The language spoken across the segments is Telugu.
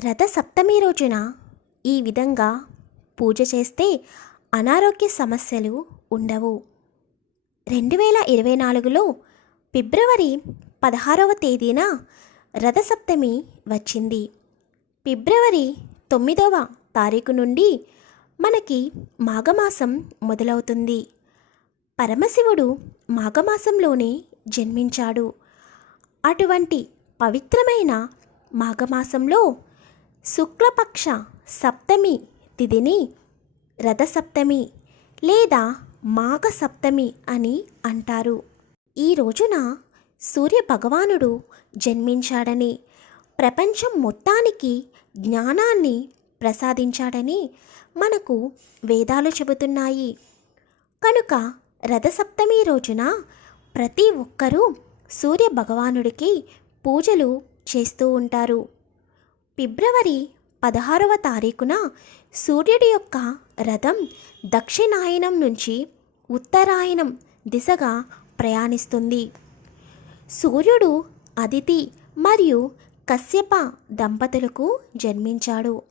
రథ సప్తమి రోజున ఈ విధంగా పూజ చేస్తే అనారోగ్య సమస్యలు ఉండవు. రెండు వేల ఇరవై నాలుగులో ఫిబ్రవరి పదహారవ తేదీన రథసప్తమి వచ్చింది. ఫిబ్రవరి తొమ్మిదవ తారీఖు నుండి మనకి మాఘమాసం మొదలవుతుంది. పరమశివుడు మాఘమాసంలోనే జన్మించాడు. అటువంటి పవిత్రమైన మాఘమాసంలో శుక్లపక్ష సప్తమి తిథిని రథసప్తమి లేదా మాఘ సప్తమి అని అంటారు. ఈ రోజున సూర్య భగవానుడు జన్మించాడని ప్రపంచం మొత్తానికి జ్ఞానాన్ని ప్రసాదించాడని మనకు వేదాలు చెబుతున్నాయి. కనుక రథసప్తమి రోజున ప్రతి ఒక్కరూ సూర్య భగవానుడికి పూజలు చేస్తూ ఉంటారు. ఫిబ్రవరి పదహారవ తారీఖున సూర్యుడి యొక్క రథం దక్షిణాయనం నుంచి ఉత్తరాయణం దిశగా ప్రయాణిస్తుంది. సూర్యుడు అదితి మరియు కశ్యప దంపతులకు జన్మించాడు.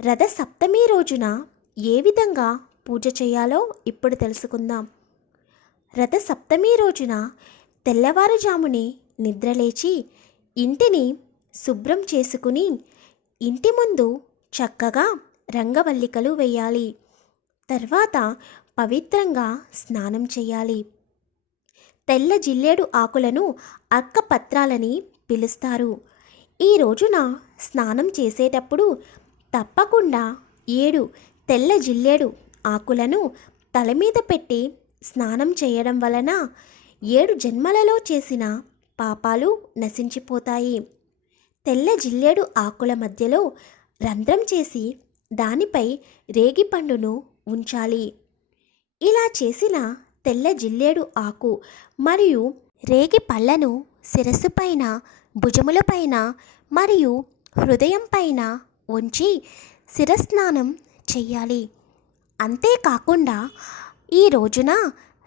రథ సప్తమి రోజున ఏ విధంగా పూజ చేయాలో ఇప్పుడు తెలుసుకుందాం. రథ సప్తమి రోజున తెల్లవారుజామునే నిద్రలేచి ఇంటిని శుభ్రం చేసుకుని ఇంటి ముందు చక్కగా రంగవల్లికలు వేయాలి. తర్వాత పవిత్రంగా స్నానం చేయాలి. తెల్ల జిల్లేడు ఆకులను అక్క పత్రాలని పిలుస్తారు. ఈ రోజున స్నానం చేసేటప్పుడు తప్పకుండా ఏడు తెల్ల జిల్లేడు ఆకులను తల మీద పెట్టి స్నానం చేయడం వలన ఏడు జన్మలలో చేసిన పాపాలు నశించిపోతాయి. తెల్ల జిల్లేడు ఆకుల మధ్యలో రంధ్రం చేసి దానిపై రేగిపండును ఉంచాలి. ఇలా చేసిన తెల్ల జిల్లేడు ఆకు మరియు రేగి పళ్ళను శిరస్సు పైన భుజములపైన మరియు హృదయం పైన ఉంచి శిరస్నానం చెయ్యాలి. అంతేకాకుండా ఈ రోజున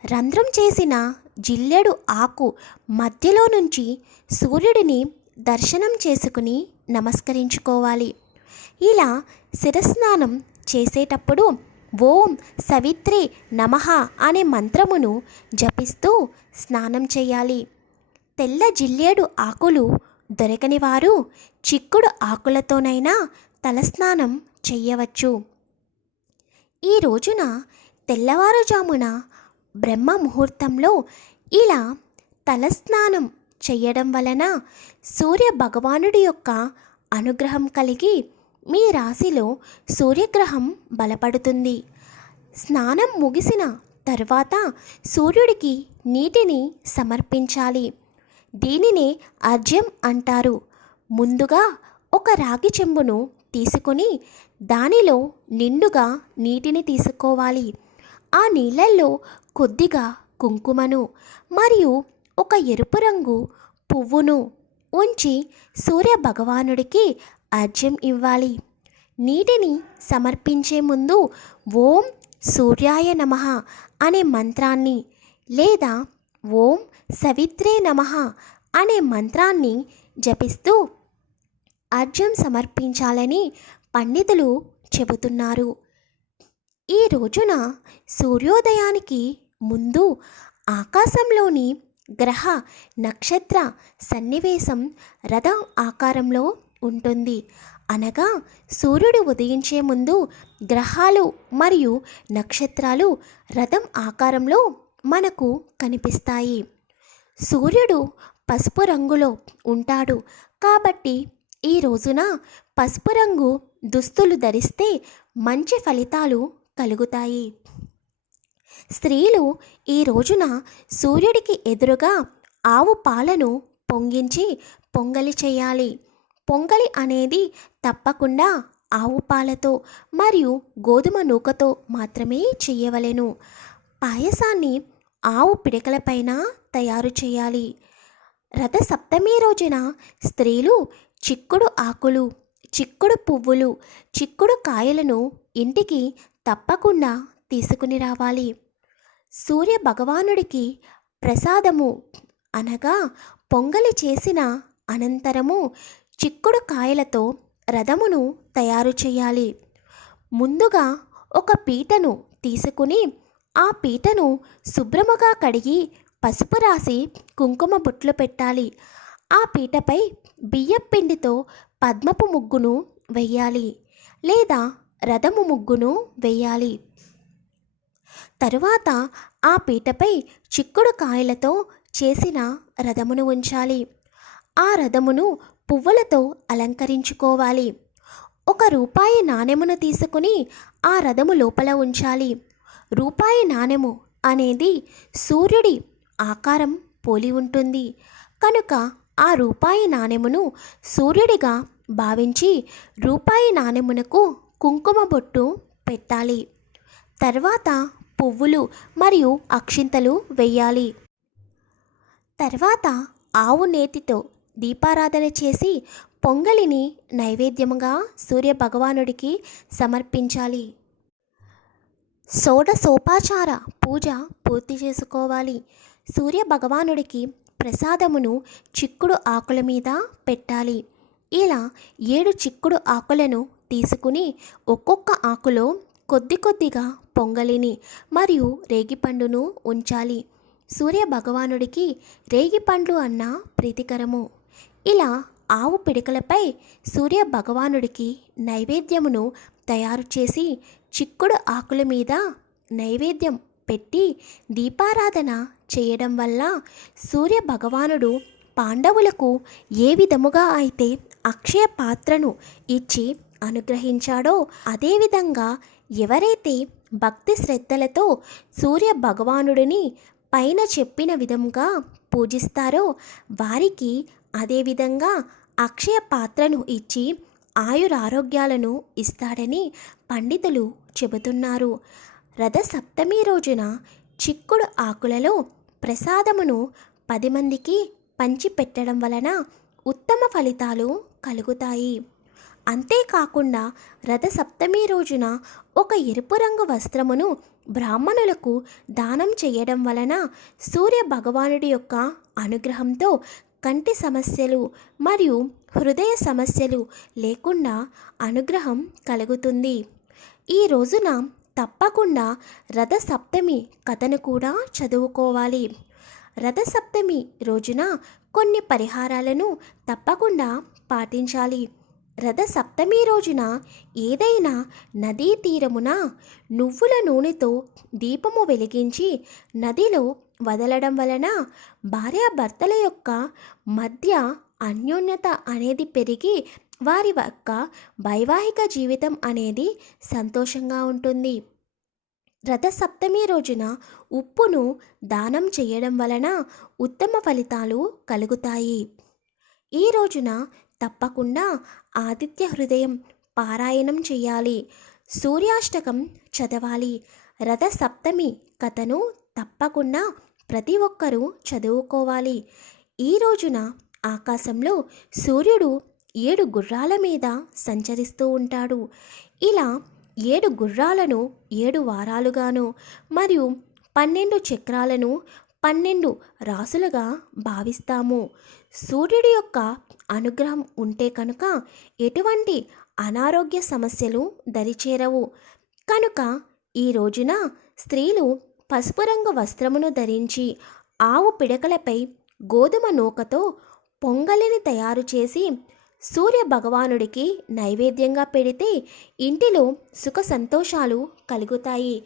రంధ్రం చేసిన జిల్లెడు ఆకు మధ్యలో నుంచి సూర్యుడిని దర్శనం చేసుకుని నమస్కరించుకోవాలి. ఇలా శిరస్నానం చేసేటప్పుడు ఓం సవిత్రి నమః అనే మంత్రమును జపిస్తూ స్నానం చేయాలి. తెల్ల జిల్లేడు ఆకులు దొరకని వారు చిక్కుడు ఆకులతోనైనా తలస్నానం చెయ్యవచ్చు. ఈ రోజున తెల్లవారుజామున బ్రహ్మ ముహూర్తంలో ఇలా తలస్నానం చేయడం వలన సూర్య భగవానుడి యొక్క అనుగ్రహం కలిగి మీ రాశిలో సూర్యగ్రహం బలపడుతుంది. స్నానం ముగిసిన తర్వాత సూర్యుడికి నీటిని సమర్పించాలి. దీనినే అర్జ్యం అంటారు. ముందుగా ఒక రాగి చెంబును తీసుకొని దానిలో నిండుగా నీటిని తీసుకోవాలి. ఆ నీళ్ళల్లో కొద్దిగా కుంకుమను మరియు ఒక ఎరుపు రంగు పువ్వును ఉంచి సూర్య భగవానుడికి అర్ఘ్యం ఇవ్వాలి. నీటిని సమర్పించే ముందు ఓం సూర్యాయ నమః అనే మంత్రాన్ని లేదా ఓం సవిత్రే నమః అనే మంత్రాన్ని జపిస్తూ అర్ఘ్యం సమర్పించాలని పండితులు చెబుతున్నారు. ఈ రోజున సూర్యోదయానికి ముందు ఆకాశంలోని గ్రహ నక్షత్ర సన్నివేశం రథం ఆకారంలో ఉంటుంది. అనగా సూర్యుడు ఉదయించే ముందు గ్రహాలు మరియు నక్షత్రాలు రథం ఆకారంలో మనకు కనిపిస్తాయి. సూర్యుడు పసుపు రంగులో ఉంటాడు. కాబట్టి ఈ రోజున పసుపు రంగు దుస్తులు ధరిస్తే మంచి ఫలితాలు కలుగుతాయి. స్త్రీలు ఈ రోజున సూర్యుడికి ఎదురుగా ఆవు పాలను పొంగించి పొంగలి చేయాలి. పొంగలి అనేది తప్పకుండా ఆవు పాలతో మరియు గోధుమ నూకతో మాత్రమే చేయవలెను. పాయసాన్ని ఆవు పిడకలపైన తయారు చేయాలి. రథ సప్తమి రోజున స్త్రీలు చిక్కుడు ఆకులు చిక్కుడు పువ్వులు చిక్కుడు కాయలను ఇంటికి తప్పకుండా తీసుకుని రావాలి. సూర్య భగవానుడికి ప్రసాదము అనగా పొంగలి చేసిన అనంతరము చిక్కుడు కాయలతో రథమును తయారు చేయాలి. ముందుగా ఒక పీటను తీసుకుని ఆ పీటను శుభ్రముగా కడిగి పసుపు రాసి కుంకుమ బొట్లు పెట్టాలి. ఆ పీటపై బియ్యం పిండితో పద్మపు ముగ్గును వెయ్యాలి లేదా రథము ముగ్గును వెయ్యాలి. తరువాత ఆ పీటపై చిక్కుడు కాయలతో చేసిన రథమును ఉంచాలి. ఆ రథమును పువ్వులతో అలంకరించుకోవాలి. ఒక రూపాయి నాణెమును తీసుకుని ఆ రథము లోపల ఉంచాలి. రూపాయి నాణెము అనేది సూర్యుడి ఆకారం పోలి ఉంటుంది. కనుక ఆ రూపాయి నాణెమును సూర్యుడిగా భావించి రూపాయి నాణెమునకు కుంకుమ బొట్టు పెట్టాలి. తర్వాత పువ్వులు మరియు అక్షింతలు వెయ్యాలి తర్వాత ఆవు నేతితో దీపారాధన చేసి పొంగలిని నైవేద్యముగా సూర్య భగవానుడికి సమర్పించాలి. షోడశోపాచార పూజ పూర్తి చేసుకోవాలి. సూర్య భగవానుడికి ప్రసాదమును చిక్కుడు ఆకుల మీద పెట్టాలి. ఇలా ఏడు చిక్కుడు ఆకులను తీసుకుని ఒక్కొక్క ఆకులో కొద్ది కొద్దిగా పొంగలిని మరియు రేగిపండును ఉంచాలి. సూర్య భగవానుడికి రేగిపండ్లు అన్న ప్రీతికరము. ఇలా ఆవు పిడకలపై సూర్య భగవానుడికి నైవేద్యమును తయారు చేసి చిక్కుడు ఆకుల మీద నైవేద్యం పెట్టి దీపారాధన చేయడం వల్ల సూర్య భగవానుడు పాండవులకు ఏ విధముగా అయితే అక్షయ పాత్రను ఇచ్చి అనుగ్రహించాడో అదేవిధంగా ఎవరైతే భక్తి శ్రద్ధలతో సూర్య భగవానుడిని పైన చెప్పిన విధంగా పూజిస్తారో వారికి అదేవిధంగా అక్షయ పాత్రను ఇచ్చి ఆయురారోగ్యాలను ఇస్తాడని పండితులు చెబుతున్నారు. రథ సప్తమి రోజున చిక్కుడు ఆకులలో ప్రసాదమును పది మందికి పంచిపెట్టడం వలన ఉత్తమ ఫలితాలు కలుగుతాయి. అంతేకాకుండా రథ సప్తమి రోజున ఒక ఎరుపు రంగు వస్త్రమును బ్రాహ్మణులకు దానం చేయడం వలన సూర్య భగవానుడి యొక్క అనుగ్రహంతో కంటి సమస్యలు మరియు హృదయ సమస్యలు లేకుండా అనుగ్రహం కలుగుతుంది. ఈ రోజున తప్పకుండా రథ సప్తమి కథను కూడా చదువుకోవాలి. రథ సప్తమి రోజున కొన్ని పరిహారాలను తప్పకుండా పాటించాలి. రథ సప్తమి రోజున ఏదైనా నదీ తీరమున నువ్వుల నూనెతో దీపము వెలిగించి నదిలో వదలడం వలన భార్యాభర్తల యొక్క మధ్య అన్యోన్యత అనేది పెరిగి వారి యొక్క వైవాహిక జీవితం అనేది సంతోషంగా ఉంటుంది. రథ సప్తమి రోజున ఉప్పును దానం చేయడం వలన ఉత్తమ ఫలితాలు కలుగుతాయి. ఈ రోజున తప్పకుండా ఆదిత్య హృదయం పారాయణం చేయాలి సూర్యాష్టకం చదవాలి. రథ సప్తమి కథను తప్పకుండా ప్రతి ఒక్కరూ చదువుకోవాలి. ఈ రోజున ఆకాశంలో సూర్యుడు ఏడు గుర్రాల మీద సంచరిస్తూ ఉంటాడు. ఇలా ఏడు గుర్రాలను ఏడు వారాలుగాను మరియు పన్నెండు చక్రాలను పన్నెండు రాసులుగా భావిస్తాము. సూర్యుడి యొక్క అనుగ్రహం ఉంటే కనుక ఎటువంటి అనారోగ్య సమస్యలు దరిచేరవు. కనుక ఈ రోజున స్త్రీలు పసుపు రంగు వస్త్రమును ధరించి ఆవు పిడకలపై గోధుమ నూకతో పొంగలిని తయారు చేసి సూర్య భగవానుడికి నైవేద్యంగా పెడితే ఇంటిలో సుఖ సంతోషాలు కలుగుతాయి.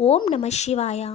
ఓం నమ శివాయ.